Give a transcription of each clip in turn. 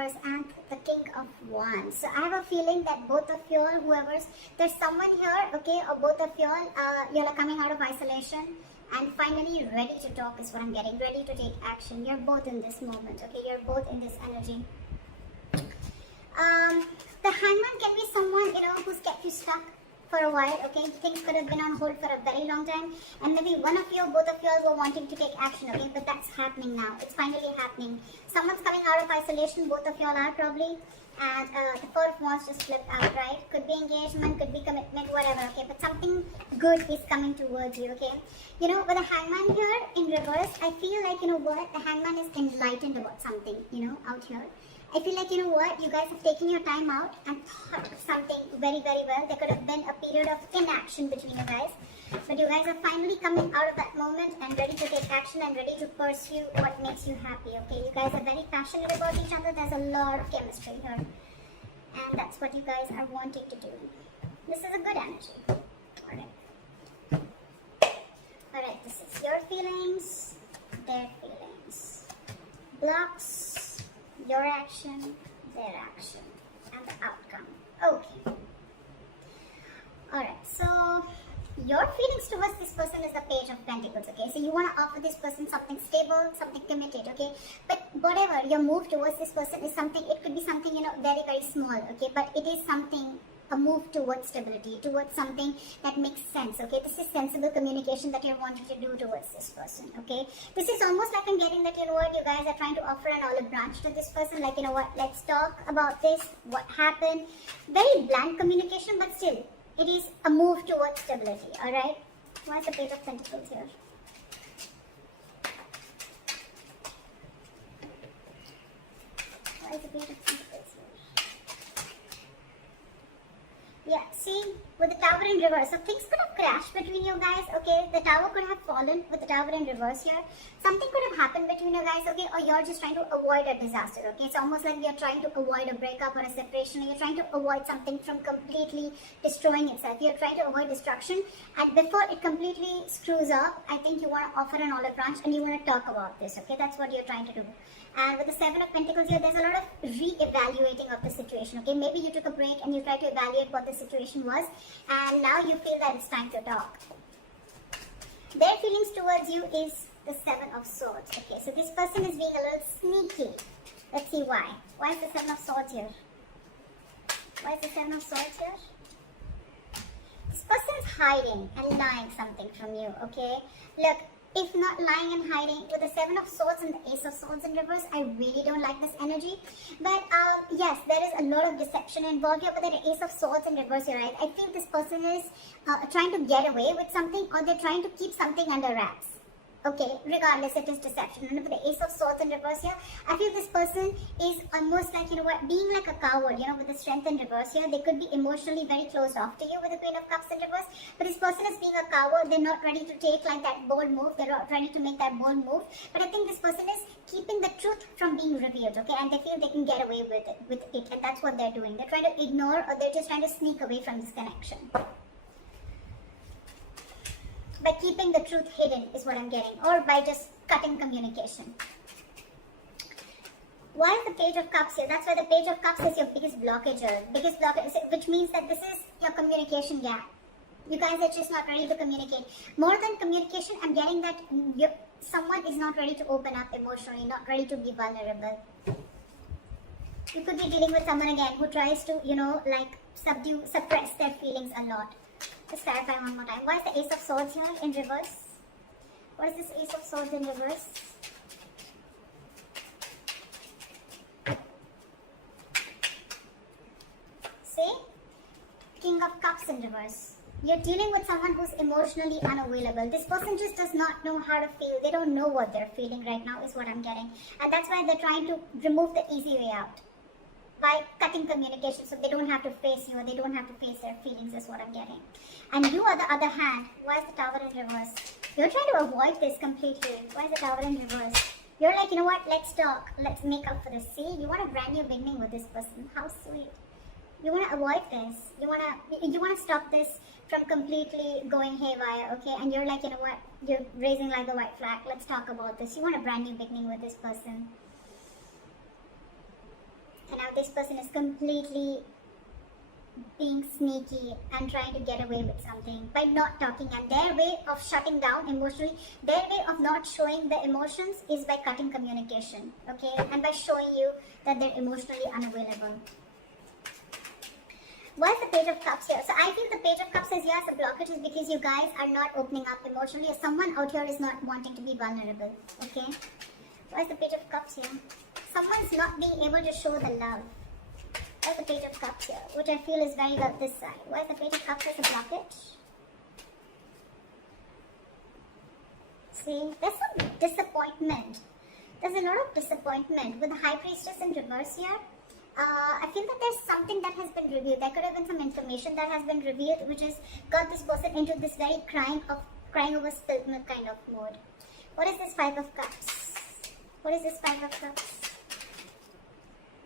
reverse and the King of Wands. So I have a feeling that both of you all, there's someone here, okay, or both of you all, you're coming out of isolation and finally ready to talk is what I'm getting, ready to take action. You're both in this moment, okay, you're both in this energy. The Hangman can be someone, who's kept you stuck for a while, okay? Things could have been on hold for a very long time, and maybe one of you, both of you all were wanting to take action, okay? But that's happening now. It's finally happening. Someone's coming out of isolation, both of you all are probably, and the Four of Wands just flipped out, right? Could be engagement, could be commitment, whatever, okay? But something good is coming towards you, okay? With the Hangman here in reverse, I feel like, the Hangman is enlightened about something, out here. I feel like, you guys have taken your time out and thought something very, very well. There could have been a period of inaction between you guys. But you guys are finally coming out of that moment and ready to take action and ready to pursue what makes you happy, okay? You guys are very passionate about each other. There's a lot of chemistry here. And that's what you guys are wanting to do. This is a good energy. Alright, this is your feelings, their feelings. Blocks. Your action, their action, and the outcome. Okay. Alright, so your feelings towards this person is the Page of Pentacles, okay? So you want to offer this person something stable, something committed, okay? But whatever, your move towards this person is something, it could be something, very, very small, okay? But it is something, a move towards stability, towards something that makes sense, okay? This is sensible communication that you're wanting to do towards this person, okay? This is almost like I'm getting that, you guys are trying to offer an olive branch to this person, like, let's talk about this, what happened. Very bland communication, but still, it is a move towards stability, alright? Why is the Page of Pentacles here? Why is the Page of Pentacles here? Yeah, see, with the Tower in reverse, so things could have crashed between you guys, okay? The Tower could have fallen with the Tower in reverse here. Something could have happened between you guys, okay? Or you're just trying to avoid a disaster, okay? It's almost like you're trying to avoid a breakup or a separation, or you're trying to avoid something from completely destroying itself. You're trying to avoid destruction, and before it completely screws up, I think you want to offer an olive branch and you want to talk about this, okay? That's what you're trying to do. And with the Seven of Pentacles here, there's a lot of re-evaluating of the situation, okay? Maybe you took a break and you tried to evaluate what the situation was, and now you feel that it's time to talk. Their feelings towards you is the Seven of Swords, okay? So this person is being a little sneaky. Let's see why. Why is the Seven of Swords here? Why is the Seven of Swords here? This person is hiding and lying something from you, okay? Look, if not lying and hiding, with the Seven of Swords and the Ace of Swords in reverse, I really don't like this energy. But yes, there is a lot of deception involved here, but the Ace of Swords in reverse, you're right. I feel this person is trying to get away with something, or they're trying to keep something under wraps. Okay, regardless, it is deception. And with the Ace of Swords in reverse here, I feel this person is almost like, being like a coward, with the Strength in reverse here. They could be emotionally very closed off to you with the Queen of Cups in reverse. But this person is being a coward. They're not ready to take like that bold move. They're not ready to make that bold move. But I think this person is keeping the truth from being revealed, okay? And they feel they can get away with it. And that's what they're doing. They're trying to ignore, or they're just trying to sneak away from this connection. By keeping the truth hidden is what I'm getting, or by just cutting communication. Why is the Page of Cups here? That's why the Page of Cups is your biggest blockage here. Which means that this is your communication gap. You guys are just not ready to communicate. More than communication, I'm getting that someone is not ready to open up emotionally, not ready to be vulnerable. You could be dealing with someone again who tries to, suppress their feelings a lot. Let's clarify one more time. Why is the Ace of Swords here in reverse? What is this Ace of Swords in reverse? See? King of Cups in reverse. You're dealing with someone who's emotionally unavailable. This person just does not know how to feel. They don't know what they're feeling right now is what I'm getting. And that's why they're trying to remove the easy way out. By cutting communication, so they don't have to face you, or they don't have to face their feelings is what I'm getting. And you, on the other hand, why is the Tower in reverse? You're trying to avoid this completely. Why is the Tower in reverse? You're like, let's talk, let's make up for this. See, you want a brand new beginning with this person. How sweet. You want to avoid this. You want to stop this from completely going haywire, okay? And you're like, you're raising like the white flag. Let's talk about this. You want a brand new beginning with this person. And now this person is completely being sneaky and trying to get away with something by not talking, and their way of shutting down emotionally, their way of not showing the emotions is by cutting communication, okay, and by showing you that they're emotionally unavailable. Why is the Page of Cups here? So I feel the Page of Cups is, yes, a blockage is because you guys are not opening up emotionally, or someone out here is not wanting to be vulnerable, okay. Why is the Page of Cups here? Someone's not being able to show the love. Why is the Page of Cups here? Which I feel is very well this side. Why is the Page of Cups as a blockage? See, there's some disappointment. There's a lot of disappointment with the High Priestess in reverse here. I feel that there's something that has been revealed. There could have been some information that has been revealed, which has got this person into this very crying over spilled milk kind of mode. What is this Five of Cups? What is this Five of Cups?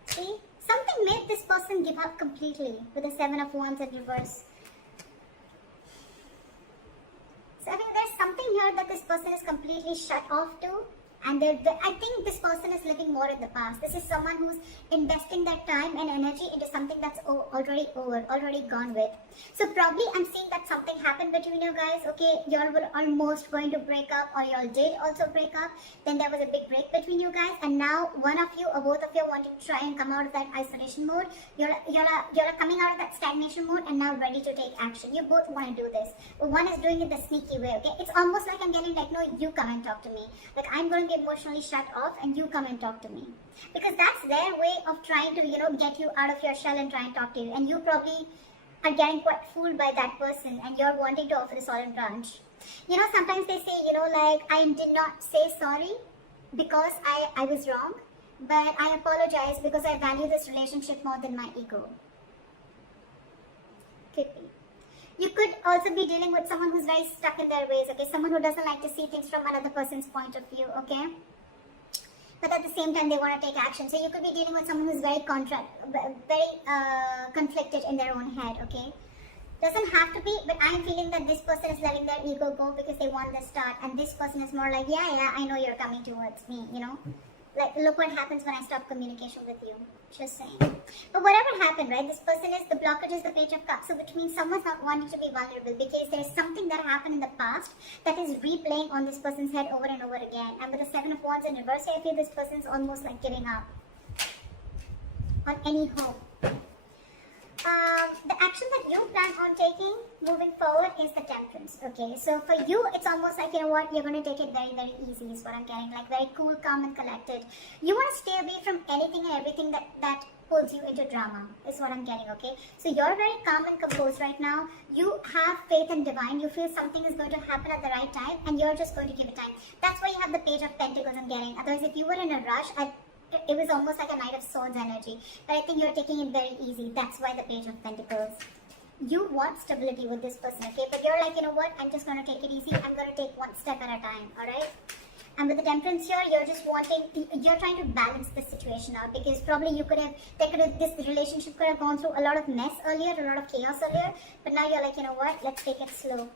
See? Something made this person give up completely with the Seven of Wands in reverse. So I think there's something here that this person is completely shut off to. And I think this person is living more in the past. This is someone who's investing their time and energy into something that's already over, already gone with. So probably I'm seeing that something happened between you guys. Okay, you all were almost going to break up, or you all did also break up. Then there was a big break between you guys, and now one of you or both of you are wanting to try and come out of that isolation mode. You're coming out of that stagnation mode and now ready to take action. You both want to do this. But one is doing it the sneaky way. Okay, it's almost like I'm getting like, no, you come and talk to me. Like I'm going to emotionally shut off and you come and talk to me, because that's their way of trying to get you out of your shell and try and talk to you, and you probably are getting quite fooled by that person, and you're wanting to offer this olive branch. Sometimes they say, like, I did not say sorry because I was wrong, but I apologize because I value this relationship more than my ego. Could be. You could also be dealing with someone who's very stuck in their ways, okay? Someone who doesn't like to see things from another person's point of view, okay? But at the same time, they want to take action. So you could be dealing with someone who's very conflicted in their own head, okay? Doesn't have to be, but I'm feeling that this person is letting their ego go because they want the start. And this person is more like, yeah, I know you're coming towards me, Like, look what happens when I stop communication with you. Just saying. But whatever happened, right? This person is, the blockage is the Page of Cups. So which means someone's not wanting to be vulnerable because there's something that happened in the past that is replaying on this person's head over and over again. And with the Seven of Wands in reverse, I feel this person's almost like giving up on any hope. The action that you plan on taking moving forward is the Temperance, okay? So for you, it's almost like, you're going to take it very, very easy is what I'm getting, like very cool, calm and collected. You want to stay away from anything and everything that pulls you into drama is what I'm getting, okay? So you're very calm and composed right now. You have faith in divine. You feel something is going to happen at the right time and you're just going to give it time. That's why you have the Page of Pentacles I'm getting. Otherwise, if you were in a rush, it was almost like a Knight of Swords energy. But I think you're taking it very easy. That's why the Page of Pentacles. You want stability with this person, okay? But you're like, you know what? I'm just going to take it easy. I'm going to take one step at a time, alright? And with the Temperance here, you're trying to balance the situation out, because probably this relationship could have gone through a lot of mess earlier, a lot of chaos earlier. But now you're like, you know what? Let's take it slow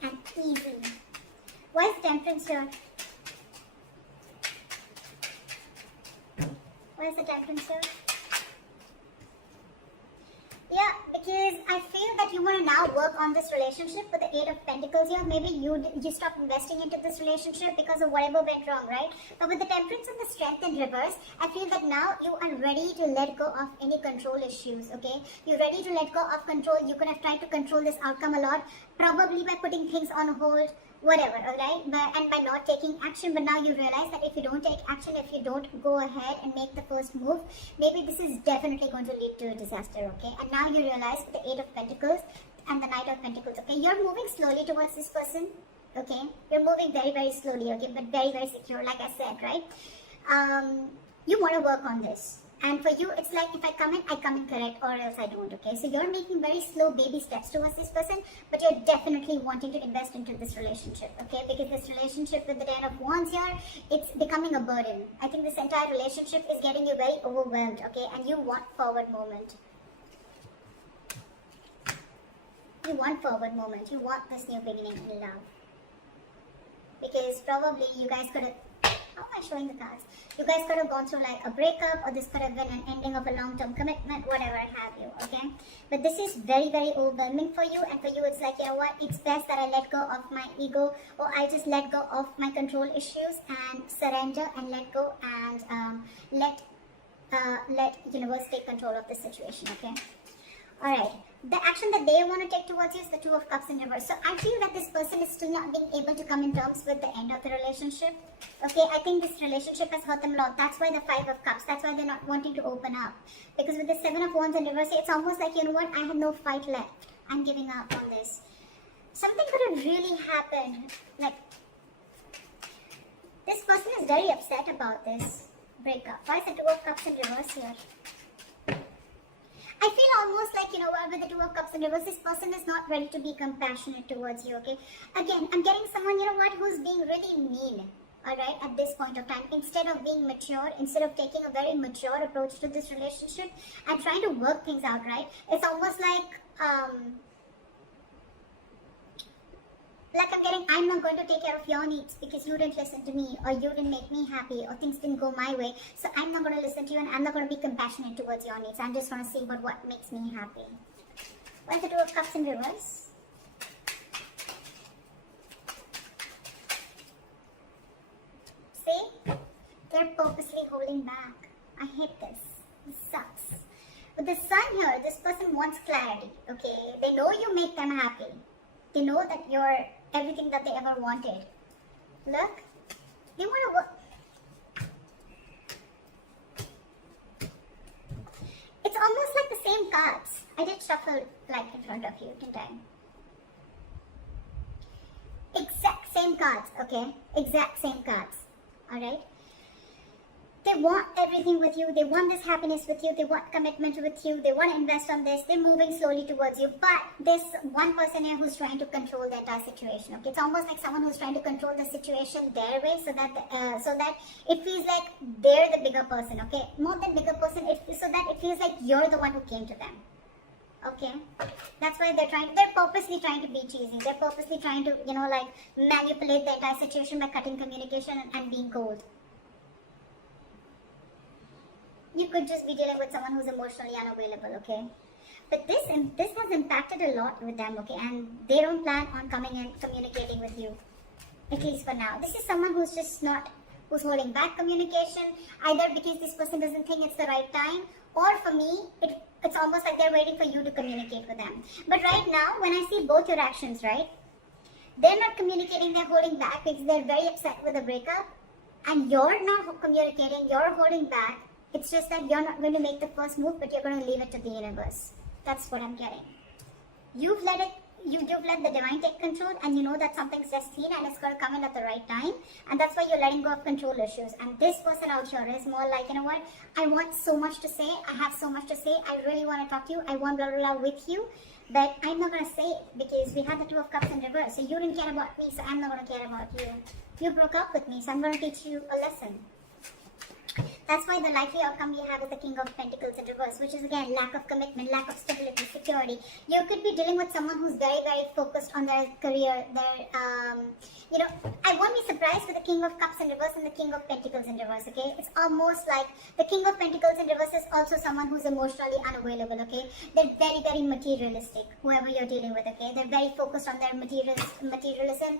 and easy. Why is the Temperance here? Why is the Temperance here? Yeah, because I feel that you want to now work on this relationship with the Eight of Pentacles here. Maybe you stop investing into this relationship because of whatever went wrong, right? But with the Temperance and the Strength in reverse, I feel that now you are ready to let go of any control issues, okay? You're ready to let go of control. You could have tried to control this outcome a lot, probably by putting things on hold, whatever, alright? And by not taking action. But now you realize that if you don't take action, if you don't go ahead and make the first move, maybe this is definitely going to lead to a disaster, okay? And now you realize with the Eight of Pentacles and the Knight of Pentacles, okay? You're moving slowly towards this person, okay? You're moving very, very slowly, okay? But very, very secure, like I said, right? You want to work on this. And for you, it's like, if I come in correct, or else I don't, okay? So you're making very slow baby steps towards this person, but you're definitely wanting to invest into this relationship, okay? Because this relationship with the Ten of Wands here, it's becoming a burden. I think this entire relationship is getting you very overwhelmed, okay? And you want forward movement. You want forward movement. You want this new beginning in love. Because probably you guys could have How am I showing the cards? You guys could have gone through like a breakup, or this could have been an ending of a long-term commitment, whatever have you, okay? But this is very, very overwhelming for you, and for you it's like, you know what, it's best that I let go of my ego, or I just let go of my control issues and surrender and let go, and let universe take control of the situation, okay? Alright, the action that they want to take towards you is the Two of Cups in reverse. So I feel that this person is still not being able to come in terms with the end of the relationship. Okay, I think this relationship has hurt them a lot. That's why the Five of Cups, that's why they're not wanting to open up. Because with the Seven of Wands in reverse, it's almost like, you know what, I have no fight left. I'm giving up on this. Something could have really happened. Like, this person is very upset about this breakup. Why is the Two of Cups in reverse here? I feel almost like, you know what, with the Two of Cups in reverse, this person is not ready to be compassionate towards you, okay? Again, I'm getting someone, you know what, who's being really mean, alright, at this point of time. Instead of being mature, instead of taking a very mature approach to this relationship and trying to work things out, right? It's almost like I'm getting, I'm not going to take care of your needs because you didn't listen to me, or you didn't make me happy, or things didn't go my way. So I'm not going to listen to you, and I'm not going to be compassionate towards your needs. I'm just going to see what makes me happy. Why is the Two of Cups in reverse? See? They're purposely holding back. I hate this. This sucks. With the Sun here, this person wants clarity, okay? They know you make them happy. They know that you're everything that they ever wanted. Look, they want to work. It's almost like the same cards. I did shuffle like in front of you, didn't I? Exact same cards, okay? Exact same cards. Alright? They want everything with you. They want this happiness with you. They want commitment with you. They want to invest on this. They're moving slowly towards you. But there's one person here who's trying to control the entire situation. Okay, it's almost like someone who's trying to control the situation their way, so that it feels like they're the bigger person. Okay, more than bigger person, so that it feels like you're the one who came to them. Okay, that's why they're purposely trying to be cheesy. They're purposely trying to, you know, like manipulate the entire situation by cutting communication and being cold. You could just be dealing with someone who's emotionally unavailable, okay? But this has impacted a lot with them, okay? And they don't plan on coming and communicating with you, at least for now. This is someone who's just who's holding back communication, either because this person doesn't think it's the right time, or for me, it's almost like they're waiting for you to communicate with them. But right now, when I see both your actions, right? They're not communicating, they're holding back because they're very upset with the breakup, and you're not communicating, you're holding back. It's just that you're not going to make the first move, but you're going to leave it to the universe. That's what I'm getting. You've let the divine take control, and you know that something's destined and it's going to come in at the right time, and that's why you're letting go of control issues. And this person out here is more like, you know what, I want so much to say, I have so much to say, I really want to talk to you, I want blah blah blah with you, but I'm not going to say it because we had the Two of Cups in reverse. So you didn't care about me, so I'm not going to care about you. You broke up with me, so I'm going to teach you a lesson. That's why the likely outcome you have is the King of Pentacles in reverse, which is again lack of commitment, lack of stability, security. You could be dealing with someone who's very, very focused on their career, I won't be surprised with the King of Cups in reverse and the King of Pentacles in reverse, okay? It's almost like the King of Pentacles in reverse is also someone who's emotionally unavailable, okay? They're very, very materialistic, whoever you're dealing with, okay? They're very focused on their materialism,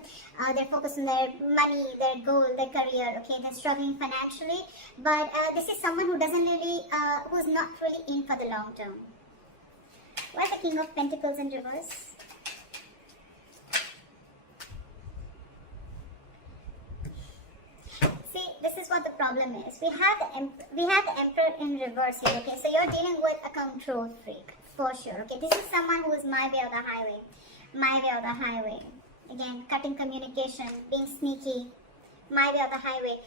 they're focused on their money, their goal, their career, okay? They're struggling financially, but this is someone who doesn't really, who's not really in for the long term. Why is the King of Pentacles in reverse? See, this is what the problem is. We have the Emperor in reverse here, okay? So you're dealing with a control freak, for sure, okay? This is someone who is my way or the highway. My way or the highway. Again, cutting communication, being sneaky, my way or the highway.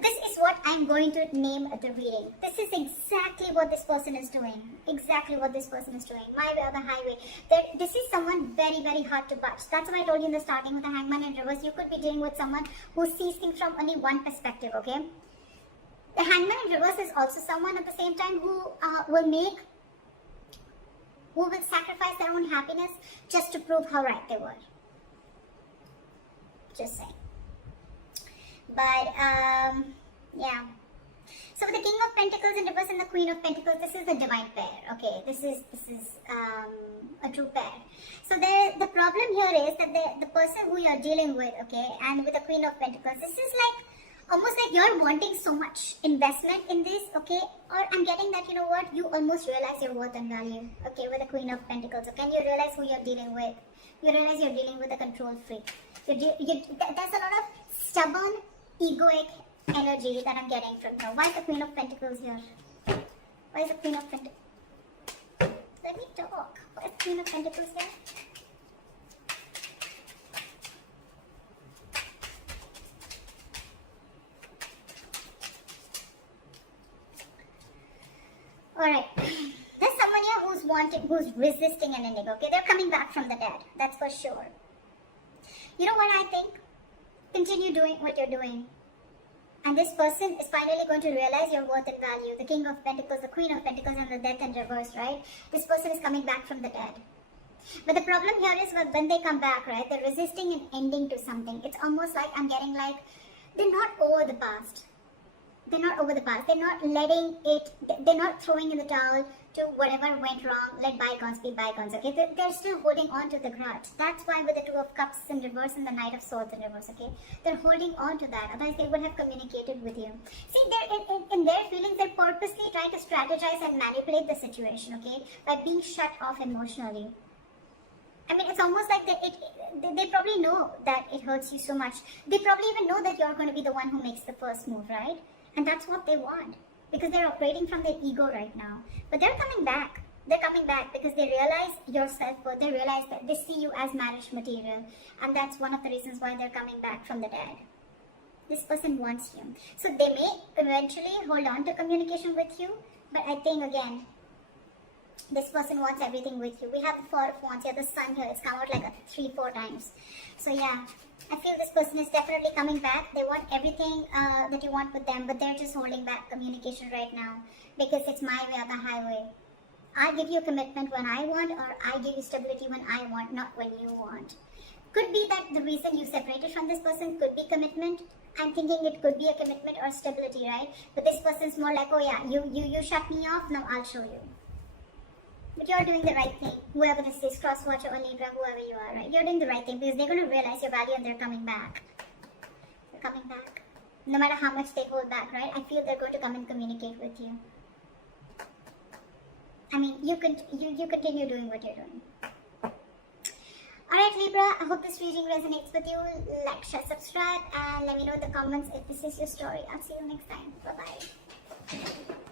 This is what I'm going to name the reading. This is exactly what this person is doing. Exactly what this person is doing. My way or the highway. This is someone very, very hard to budge. That's what I told you in the starting with the Hangman in reverse. You could be dealing with someone who sees things from only one perspective, okay? The Hangman in reverse is also someone at the same time who will sacrifice their own happiness just to prove how right they were. Just saying. But yeah. So with the King of Pentacles in reverse and the Queen of Pentacles, this is the divine pair. Okay, this is a true pair. So the problem here is that the person who you're dealing with, okay, and with the Queen of Pentacles, this is like almost like you're wanting so much investment in this, okay? Or I'm getting that, you know what, you almost realize your worth and value, okay, with the Queen of Pentacles, okay? And you realize who you're dealing with. You realize you're dealing with a control freak. There's a lot of stubborn, egoic energy that I'm getting from her. Why is the Queen of Pentacles here? Why is the Queen of Pentacles? Let me talk. Why is the Queen of Pentacles here? Alright. There's someone here who's resisting an ending, okay? They're coming back from the dead. That's for sure. You know what I think? Continue doing what you're doing. And this person is finally going to realize your worth and value. The King of Pentacles, the Queen of Pentacles, and the Death in reverse, right? This person is coming back from the dead. But the problem here is when they come back, right? They're resisting an ending to something. It's almost like I'm getting like, they're not over the past. They're not over the past. They're not letting it, they're not throwing in the towel to whatever went wrong. Let bygones be bygones, okay? They're still holding on to the grudge. That's why with the Two of Cups in reverse and the Knight of Swords in reverse, okay? They're holding on to that. Otherwise, they would have communicated with you. See, they're in their feelings, they're purposely trying to strategize and manipulate the situation, okay? By being shut off emotionally. I mean, it's almost like they probably know that it hurts you so much. They probably even know that you're going to be the one who makes the first move, right? And that's what they want, because they're operating from their ego right now. But they're coming back. They're coming back because they realize your self-worth. They realize that they see you as marriage material. And that's one of the reasons why they're coming back from the dead. This person wants you. So they may eventually hold on to communication with you. But I think, again, this person wants everything with you. We have the Four of Wands here, the Sun here. It's come out like 3-4 times. So yeah. I feel this person is definitely coming back. They want everything that you want with them, but they're just holding back communication right now because it's my way or the highway. I give you commitment when I want, or I give you stability when I want, not when you want. Could be that the reason you separated from this person could be commitment. I'm thinking it could be a commitment or stability, right? But this person's more like, oh yeah, you shut me off, now I'll show you. But you're doing the right thing. Whoever this is, cross watcher or Libra, whoever you are, right? You're doing the right thing because they're going to realize your value and they're coming back. They're coming back. No matter how much they hold back, right? I feel they're going to come and communicate with you. I mean, you continue doing what you're doing. Alright Libra, I hope this reading resonates with you. Like, share, subscribe, and let me know in the comments if this is your story. I'll see you next time. Bye-bye.